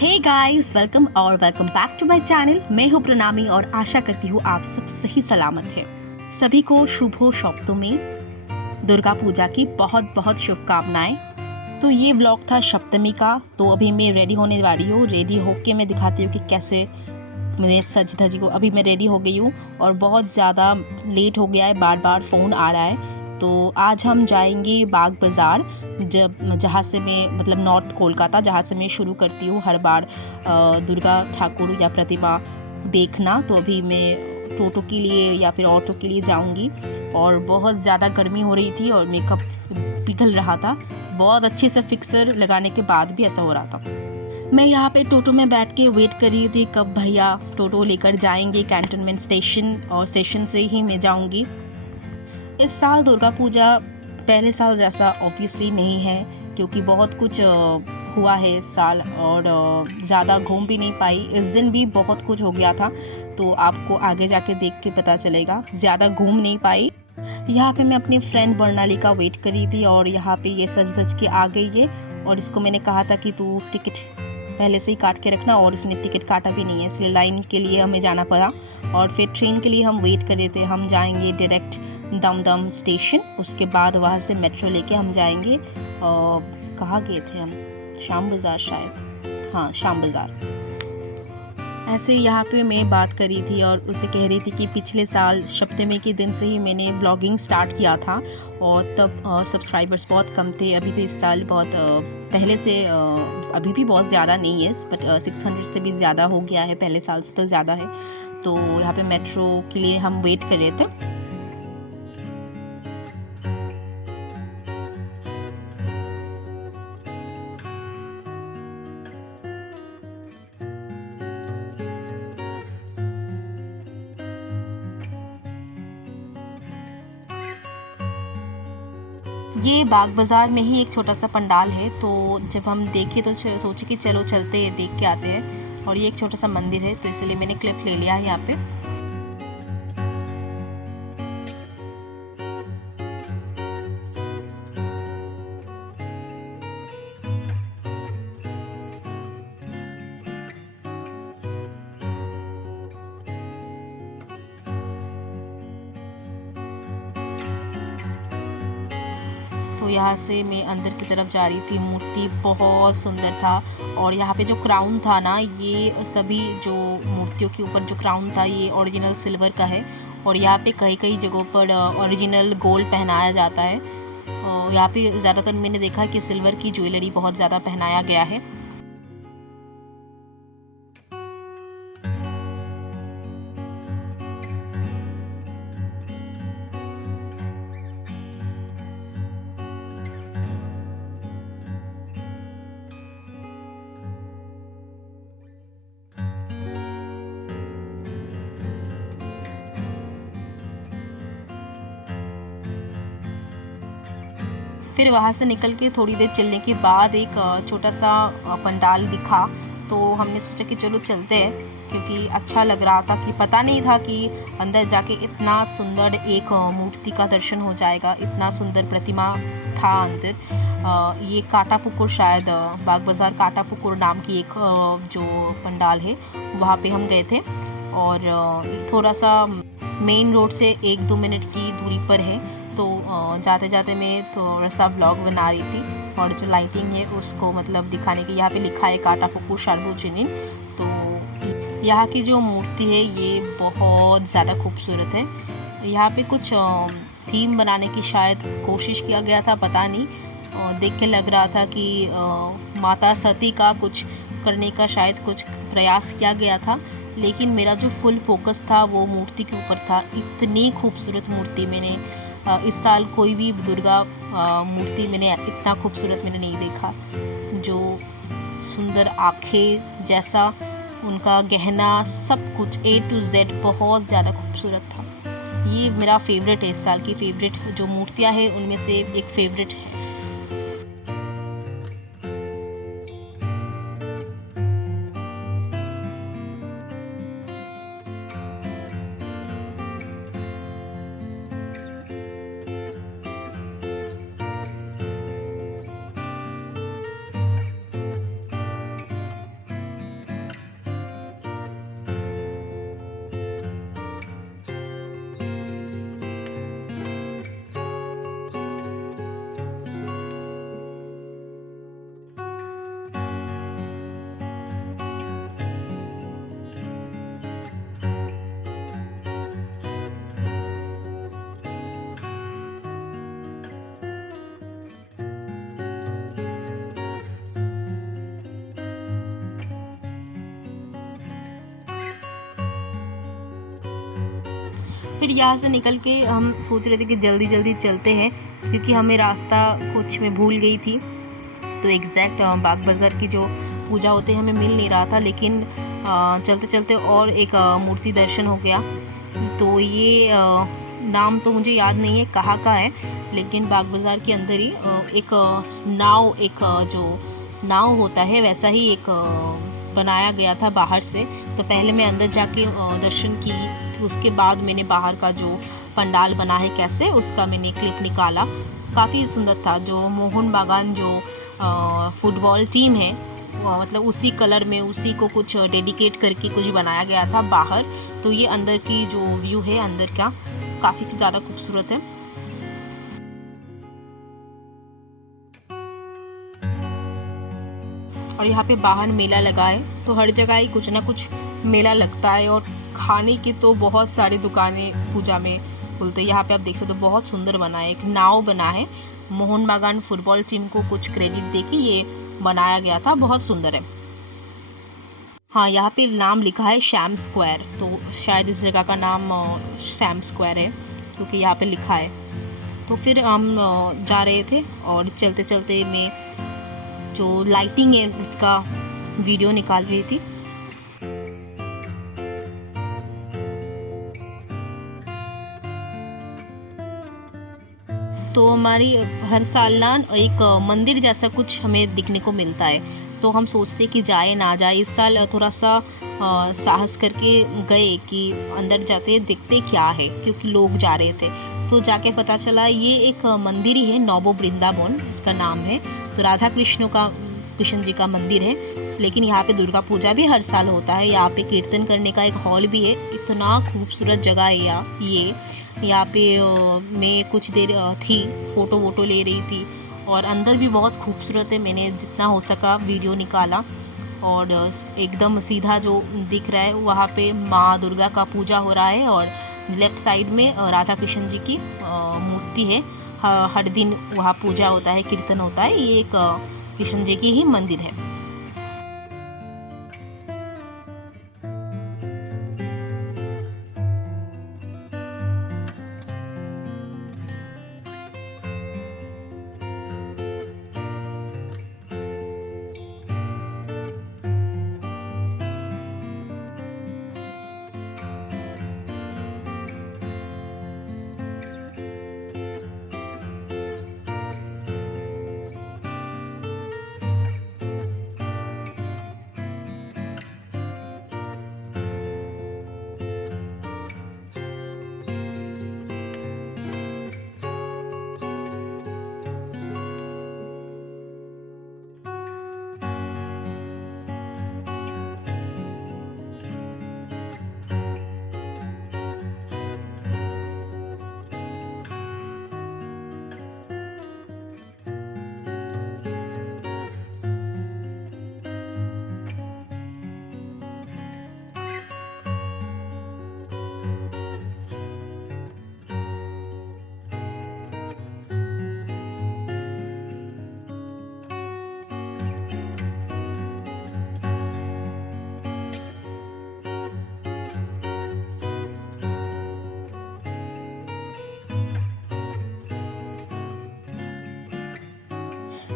Hey guys, welcome back to my channel. मैं हूँ प्रणामी और आशा करती हूँ आप सब सही सलामत हैं। सभी को शुभ शब्दों में दुर्गा पूजा की बहुत बहुत शुभकामनाएं। तो ये व्लॉग था सप्तमी का। तो अभी मैं रेडी होने वाली हूँ। रेडी होके मैं दिखाती हूँ कि कैसे मैंने सज धजी को। अभी मैं रेडी हो गई हूँ और बहुत ज़्यादा लेट हो गया है, बार बार फ़ोन आ रहा है। तो आज हम जाएंगे बाग बाज़ार, जहाँ से मैं मतलब नॉर्थ कोलकाता, जहाँ से मैं शुरू करती हूँ हर बार दुर्गा ठाकुर या प्रतिमा देखना। तो अभी मैं टोटो के लिए या फिर ऑटो के लिए जाऊँगी। और बहुत ज़्यादा गर्मी हो रही थी और मेकअप पिघल रहा था। बहुत अच्छे से फिक्सर लगाने के बाद भी ऐसा हो रहा था। मैं यहाँ पे टोटो में बैठ के वेट कर रही थी कब भैया टोटो लेकर जाएंगे कैंटोनमेंट स्टेशन, और स्टेशन से ही मैं जाऊँगी। इस साल दुर्गा पूजा पहले साल जैसा ऑब्वियसली नहीं है, क्योंकि बहुत कुछ हुआ है इस साल और ज़्यादा घूम भी नहीं पाई। इस दिन भी बहुत कुछ हो गया था, तो आपको आगे जाके देख के पता चलेगा। ज़्यादा घूम नहीं पाई। यहाँ पे मैं अपनी फ्रेंड बर्नाली का वेट कर रही थी और यहाँ पे ये सज धज के आ गई है। और इसको मैंने कहा था कि तू टिकट पहले से ही काट के रखना, और इसने टिकट काटा भी नहीं है, इसलिए लाइन के लिए हमें जाना पड़ा। और फिर ट्रेन के लिए हम वेट कर रहे थे। हम जाएंगे डायरेक्ट दमदम स्टेशन, उसके बाद वहाँ से मेट्रो लेके हम जाएंगे। कहाँ गए थे हम? शाम बाज़ार शायद, हाँ शाम बाज़ार। ऐसे यहाँ पे मैं बात करी थी और उसे कह रही थी कि पिछले साल सप्तमी के दिन से ही मैंने ब्लॉगिंग स्टार्ट किया था और तब सब्सक्राइबर्स बहुत कम थे। अभी तो इस साल बहुत पहले से अभी भी बहुत ज़्यादा नहीं है, बट 600 से भी ज़्यादा हो गया है, पहले साल से तो ज़्यादा है। तो यहाँ पे मेट्रो के लिए हम वेट कर रहे थे। ये बाग बाज़ार में ही एक छोटा सा पंडाल है। तो जब हम देखे तो सोचे कि चलो चलते हैं, देख के आते हैं। और ये एक छोटा सा मंदिर है, तो इसलिए मैंने क्लिप ले लिया है यहाँ पे। तो यहाँ से मैं अंदर की तरफ जा रही थी। मूर्ति बहुत सुंदर था। और यहाँ पे जो क्राउन था ना, ये सभी जो मूर्तियों के ऊपर जो क्राउन था ये ओरिजिनल सिल्वर का है। और यहाँ पे कई कई जगहों पर ओरिजिनल गोल्ड पहनाया जाता है। यहाँ पे ज़्यादातर मैंने देखा कि सिल्वर की ज्वेलरी बहुत ज़्यादा पहनाया गया है। फिर वहाँ से निकल के थोड़ी देर चलने के बाद एक छोटा सा पंडाल दिखा। तो हमने सोचा कि चलो चलते हैं, क्योंकि अच्छा लग रहा था। कि पता नहीं था कि अंदर जाके इतना सुंदर एक मूर्ति का दर्शन हो जाएगा। इतना सुंदर प्रतिमा था अंदर। ये काटापुकुर, शायद बाग बाज़ार काटापुकुर नाम की एक जो पंडाल है, वहाँ पे हम गए थे। और थोड़ा सा मेन रोड से 1-2 मिनट की दूरी पर है। तो जाते जाते मैं थोड़ा सा ब्लॉग बना रही थी और जो लाइटिंग है उसको मतलब दिखाने की। यहाँ पे लिखा है काटापुकुर सार्वजनिक। तो यहाँ की जो मूर्ति है ये बहुत ज़्यादा खूबसूरत है। यहाँ पे कुछ थीम बनाने की शायद कोशिश किया गया था, पता नहीं। देख के लग रहा था कि माता सती का कुछ करने का शायद कुछ प्रयास किया गया था। लेकिन मेरा जो फुल फोकस था वो मूर्ति के ऊपर था। इतनी खूबसूरत मूर्ति मैंने इस साल कोई भी दुर्गा मूर्ति मैंने इतना खूबसूरत मैंने नहीं देखा। जो सुंदर आँखें जैसा उनका गहना, सब कुछ A to Z बहुत ज़्यादा खूबसूरत था। ये मेरा फेवरेट है, इस साल की फेवरेट जो मूर्तियाँ हैं उनमें से एक फेवरेट है। फिर यहाँ से निकल के हम सोच रहे थे कि जल्दी जल्दी चलते हैं, क्योंकि हमें रास्ता कुछ मैं भूल गई थी। तो एग्जैक्ट बाग बाज़ार की जो पूजा होते हमें मिल नहीं रहा था, लेकिन चलते चलते और एक मूर्ति दर्शन हो गया। तो ये नाम तो मुझे याद नहीं है कहाँ का है, लेकिन बाग बाज़ार के अंदर ही एक नाव, एक जो नाव होता है वैसा ही एक बनाया गया था बाहर से। तो पहले मैं अंदर जाके दर्शन की, उसके बाद मैंने बाहर का जो पंडाल बना है कैसे, उसका मैंने क्लिप निकाला। काफ़ी सुंदर था। जो मोहन बागान जो फुटबॉल टीम है, मतलब उसी कलर में उसी को कुछ डेडिकेट करके कुछ बनाया गया था बाहर। तो ये अंदर की जो व्यू है अंदर का काफ़ी ज़्यादा खूबसूरत है। और यहाँ पे बाहर मेला लगा है, तो हर जगह ही कुछ ना कुछ मेला लगता है। और खाने की तो बहुत सारी दुकानें पूजा में खुलते हैं। यहाँ पे आप देख सकते हो बहुत सुंदर बना है, एक नाव बना है। मोहन बागान फुटबॉल टीम को कुछ क्रेडिट देके ये बनाया गया था, बहुत सुंदर है। हाँ, यहाँ पे नाम लिखा है श्याम स्क्वायर, तो शायद इस जगह का नाम श्याम स्क्वायर है, क्योंकि यहाँ पे लिखा है। तो फिर हम जा रहे थे और चलते चलते मैं जो लाइटिंग है उसका वीडियो निकाल रही थी। तो हमारी हर साल ना एक मंदिर जैसा कुछ हमें दिखने को मिलता है, तो हम सोचते कि जाए ना जाए। इस साल थोड़ा सा साहस करके गए कि अंदर जाते देखते क्या है, क्योंकि लोग जा रहे थे। तो जाके पता चला ये एक मंदिर ही है, नौबो वृंदावन इसका नाम है। तो राधा कृष्ण जी का मंदिर है, लेकिन यहाँ पे दुर्गा पूजा भी हर साल होता है। यहाँ पे कीर्तन करने का एक हॉल भी है। इतना खूबसूरत जगह है यहाँ पे मैं कुछ देर थी, फ़ोटो वोटो ले रही थी, और अंदर भी बहुत खूबसूरत है। मैंने जितना हो सका वीडियो निकाला। और एकदम सीधा जो दिख रहा है वहाँ पे माँ दुर्गा का पूजा हो रहा है, और लेफ़्ट साइड में राधा कृष्ण जी की मूर्ति है। हर दिन वहाँ पूजा होता है, कीर्तन होता है। ये एक कृष्ण जी की ही मंदिर है।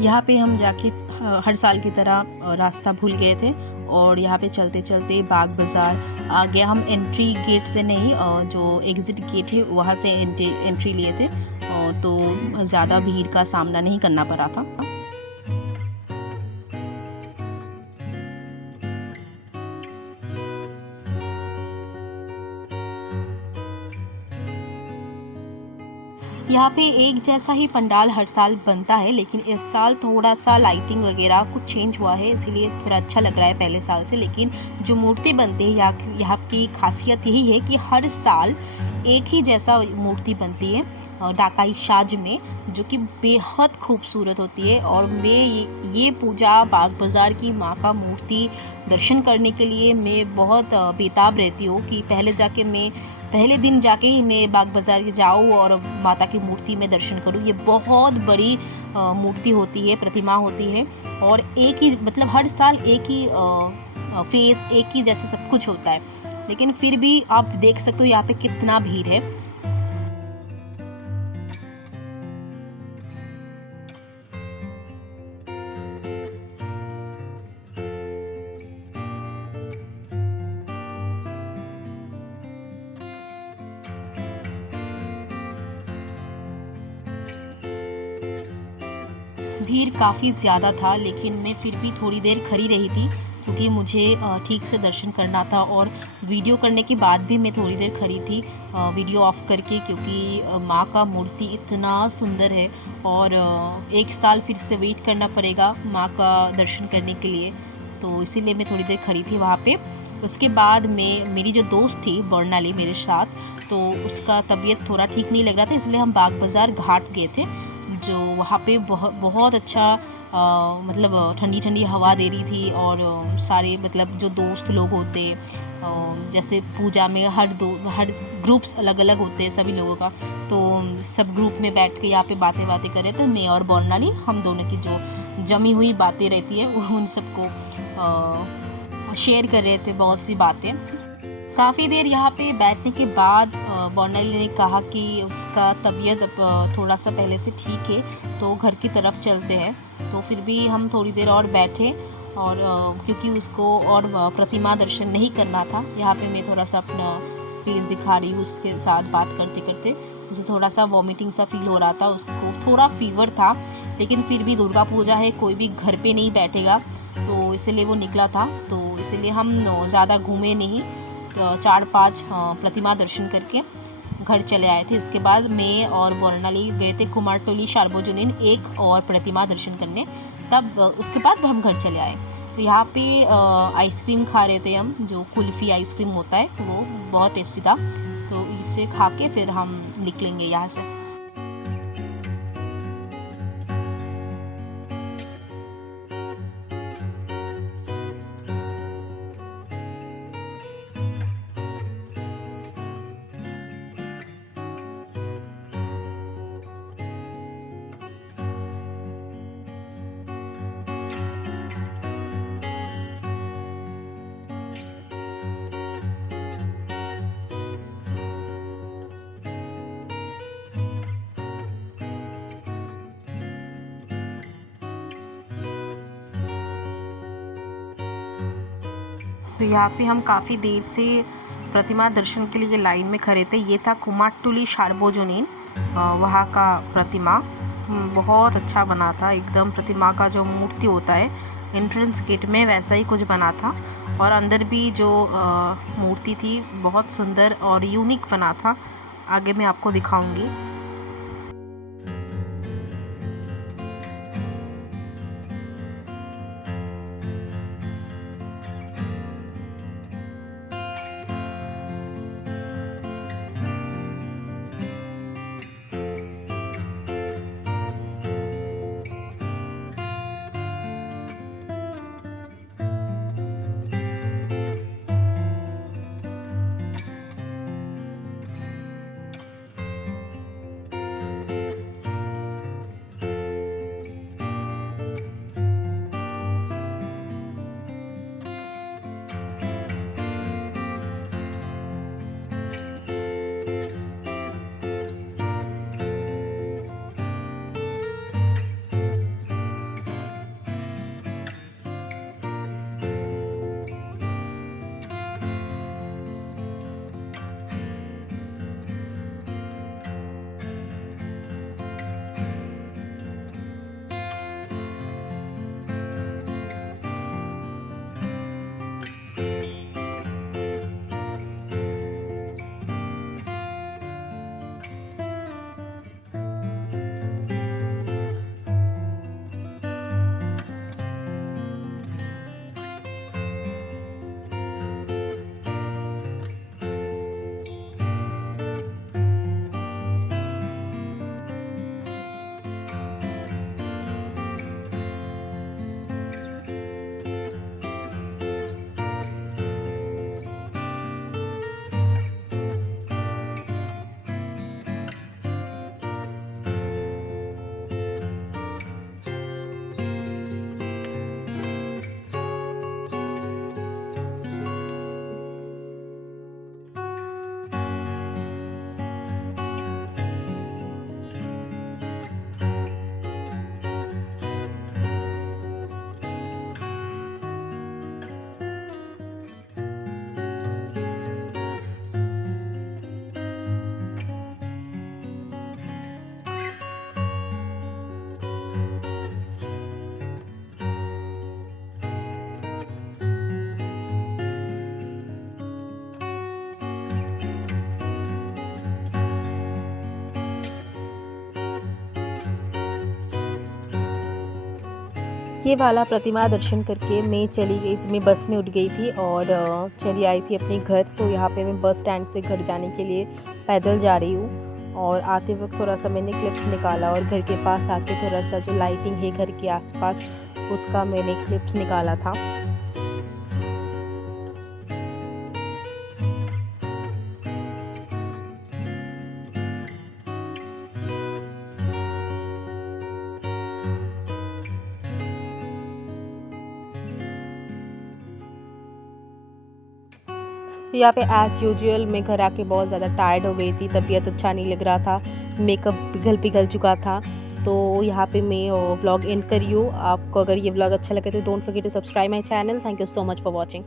यहाँ पे हम जाके हर साल की तरह रास्ता भूल गए थे, और यहाँ पे चलते चलते बाग बाज़ार आ गया। हम एंट्री गेट से नहीं, जो एग्ज़िट गेट है वहाँ से एंट्री लिए थे, तो ज़्यादा भीड़ का सामना नहीं करना पड़ा था। यहाँ पे एक जैसा ही पंडाल हर साल बनता है, लेकिन इस साल थोड़ा सा लाइटिंग वगैरह कुछ चेंज हुआ है, इसीलिए थोड़ा अच्छा लग रहा है पहले साल से। लेकिन जो मूर्ति बनती है यहाँ की खासियत यही है कि हर साल एक ही जैसा मूर्ति बनती है डाकाई साज में, जो कि बेहद खूबसूरत होती है। और मैं ये पूजा बाग बाज़ार की माँ का मूर्ति दर्शन करने के लिए मैं बहुत बेताब रहती हूँ कि पहले दिन जाके ही मैं बाग बाज़ार जाऊँ और माता की मूर्ति में दर्शन करूँ। ये बहुत बड़ी मूर्ति होती है, प्रतिमा होती है, और एक ही मतलब हर साल एक ही फेस, एक ही जैसे सब कुछ होता है। लेकिन फिर भी आप देख सकते हो यहाँ पे कितना भीड़ है। भीड़ काफ़ी ज़्यादा था, लेकिन मैं फिर भी थोड़ी देर खड़ी रही थी क्योंकि मुझे ठीक से दर्शन करना था। और वीडियो करने के बाद भी मैं थोड़ी देर खड़ी थी वीडियो ऑफ करके, क्योंकि माँ का मूर्ति इतना सुंदर है और एक साल फिर से वेट करना पड़ेगा माँ का दर्शन करने के लिए, तो इसीलिए मैं थोड़ी देर खड़ी थी वहाँ पे। उसके बाद मेरी जो दोस्त थी बर्नाली मेरे साथ, तो उसका तबीयत थोड़ा ठीक नहीं लग रहा था, इसलिए हम बाग बाज़ार घाट गए थे, जो वहाँ पे बहुत अच्छा मतलब ठंडी ठंडी हवा दे रही थी। और सारे मतलब जो दोस्त लोग होते, जैसे पूजा में हर ग्रुप्स अलग अलग होते हैं सभी लोगों का, तो सब ग्रुप में बैठ के यहाँ पे बातें कर रहे थे। मैं और बर्नाली, हम दोनों की जो जमी हुई बातें रहती है वो उन सबको शेयर कर रहे थे, बहुत सी बातें। काफ़ी देर यहाँ पे बैठने के बाद बर्नाली ने कहा कि उसका तबीयत अब थोड़ा सा पहले से ठीक है, तो घर की तरफ चलते हैं। तो फिर भी हम थोड़ी देर और बैठे, और क्योंकि उसको और प्रतिमा दर्शन नहीं करना था। यहाँ पे मैं थोड़ा सा अपना फेस दिखा रही हूँ, उसके साथ बात करते करते मुझे थोड़ा सा वॉमिटिंग सा फील हो रहा था, उसको थोड़ा फीवर था, लेकिन फिर भी दुर्गा पूजा है, कोई भी घर पे नहीं बैठेगा, तो इसलिए वो निकला था। तो इसलिए हम ज़्यादा घूमे नहीं, 4-5 प्रतिमा दर्शन करके घर चले आए थे। इसके बाद मैं और बर्नाली गए थे कुमारटोली सार्वजनिक एक और प्रतिमा दर्शन करने, तब उसके बाद हम घर चले आए। तो यहाँ पे आइसक्रीम खा रहे थे हम, जो कुल्फ़ी आइसक्रीम होता है, वो बहुत टेस्टी था, तो इसे खा के फिर हम निकलेंगे यहाँ से। तो यहाँ पे हम काफ़ी देर से प्रतिमा दर्शन के लिए लाइन में खड़े थे। ये था कुमारटोली सार्वजनिक, वहाँ का प्रतिमा बहुत अच्छा बना था एकदम। प्रतिमा का जो मूर्ति होता है एंट्रेंस गेट में, वैसा ही कुछ बना था, और अंदर भी जो मूर्ति थी बहुत सुंदर और यूनिक बना था। आगे मैं आपको दिखाऊंगी। ये वाला प्रतिमा दर्शन करके मैं चली गई थी, मैं बस में उठ गई थी और चली आई थी अपने घर। तो यहाँ पे मैं बस स्टैंड से घर जाने के लिए पैदल जा रही हूँ और आते वक्त थोड़ा सा मैंने क्लिप्स निकाला और घर के पास आके थोड़ा सा जो लाइटिंग है घर के आसपास उसका मैंने क्लिप्स निकाला था। तो यहाँ पे एज़ यूजुअल मैं घर आके बहुत ज़्यादा टायर्ड हो गई थी, तबीयत अच्छा नहीं लग रहा था, मेकअप पिघल चुका था। तो यहाँ पे मैं व्लॉग एंड कर रही हूँ। आपको अगर ये व्लॉग अच्छा लगे तो don't forget to subscribe my channel. Thank you so much for watching.